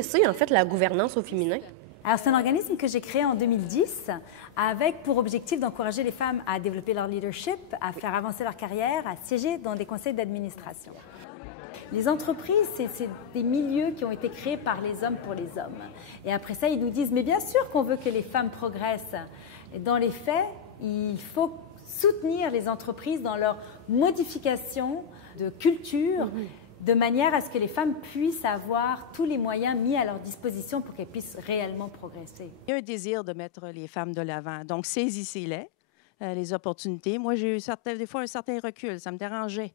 que c'est, en fait, la gouvernance au féminin? Alors, c'est un organisme que j'ai créé en 2010 avec pour objectif d'encourager les femmes à développer leur leadership, à faire avancer leur carrière, à siéger dans des conseils d'administration. Les entreprises, c'est des milieux qui ont été créés par les hommes pour les hommes. Et après ça, ils nous disent, mais bien sûr qu'on veut que les femmes progressent. Et dans les faits, il faut soutenir les entreprises dans leur modification de culture, de manière à ce que les femmes puissent avoir tous les moyens mis à leur disposition pour qu'elles puissent réellement progresser. Il y a un désir de mettre les femmes de l'avant. Donc, saisissez-les, les opportunités. Moi, j'ai eu des fois un certain recul. Ça me dérangeait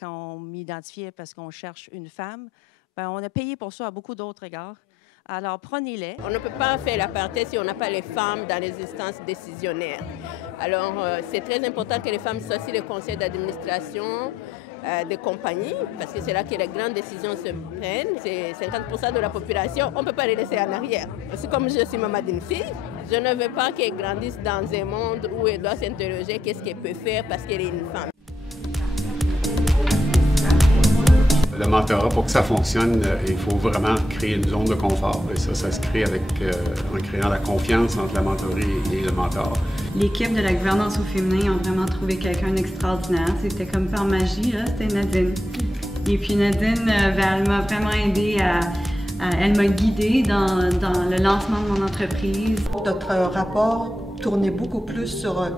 quand on m'identifiait parce qu'on cherche une femme. Bien, on a payé pour ça à beaucoup d'autres égards. Alors, prenez-les. On ne peut pas faire l'apartheid si on n'a pas les femmes dans les instances décisionnaires. Alors, c'est très important que les femmes soient sur les conseils d'administration des compagnies, parce que c'est là que les grandes décisions se prennent. C'est 50% de la population, on ne peut pas les laisser en arrière. Aussi, comme je suis maman d'une fille, je ne veux pas qu'elle grandisse dans un monde où elle doit s'interroger qu'est-ce qu'elle peut faire parce qu'elle est une femme. Le mentorat, pour que ça fonctionne, il faut vraiment créer une zone de confort. Et ça se crée en créant la confiance entre la mentorée et le mentor. L'équipe de la gouvernance au féminin ont vraiment trouvé quelqu'un d'extraordinaire. C'était comme par magie, c'était Nadine. Et puis Nadine, elle m'a vraiment aidée elle m'a guidée dans le lancement de mon entreprise. Notre rapport tournait beaucoup plus sur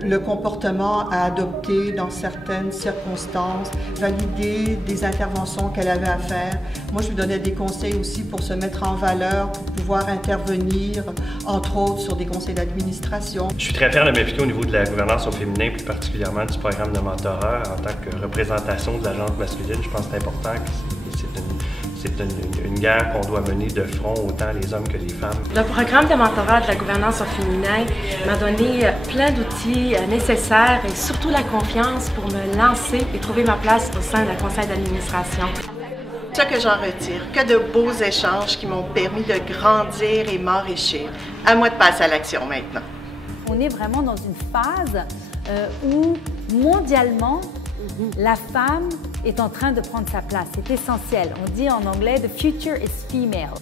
le comportement à adopter dans certaines circonstances, valider des interventions qu'elle avait à faire. Moi, je lui donnais des conseils aussi pour se mettre en valeur, pour pouvoir intervenir, entre autres, sur des conseils d'administration. Je suis très fier de m'impliquer au niveau de la gouvernance au féminin, plus particulièrement du programme de mentorat en tant que représentation de la gente masculine. Je pense que c'est important que c'est une guerre qu'on doit mener de front, autant les hommes que les femmes. Le programme de mentorat de la gouvernance au féminin m'a donné plein d'outils nécessaires et surtout la confiance pour me lancer et trouver ma place au sein d'un conseil d'administration. Ce que j'en retire, que de beaux échanges qui m'ont permis de grandir et m'enrichir. À moi de passer à l'action maintenant. On est vraiment dans une phase où, mondialement, la femme est en train de prendre sa place. C'est essentiel. On dit en anglais « the future is female ».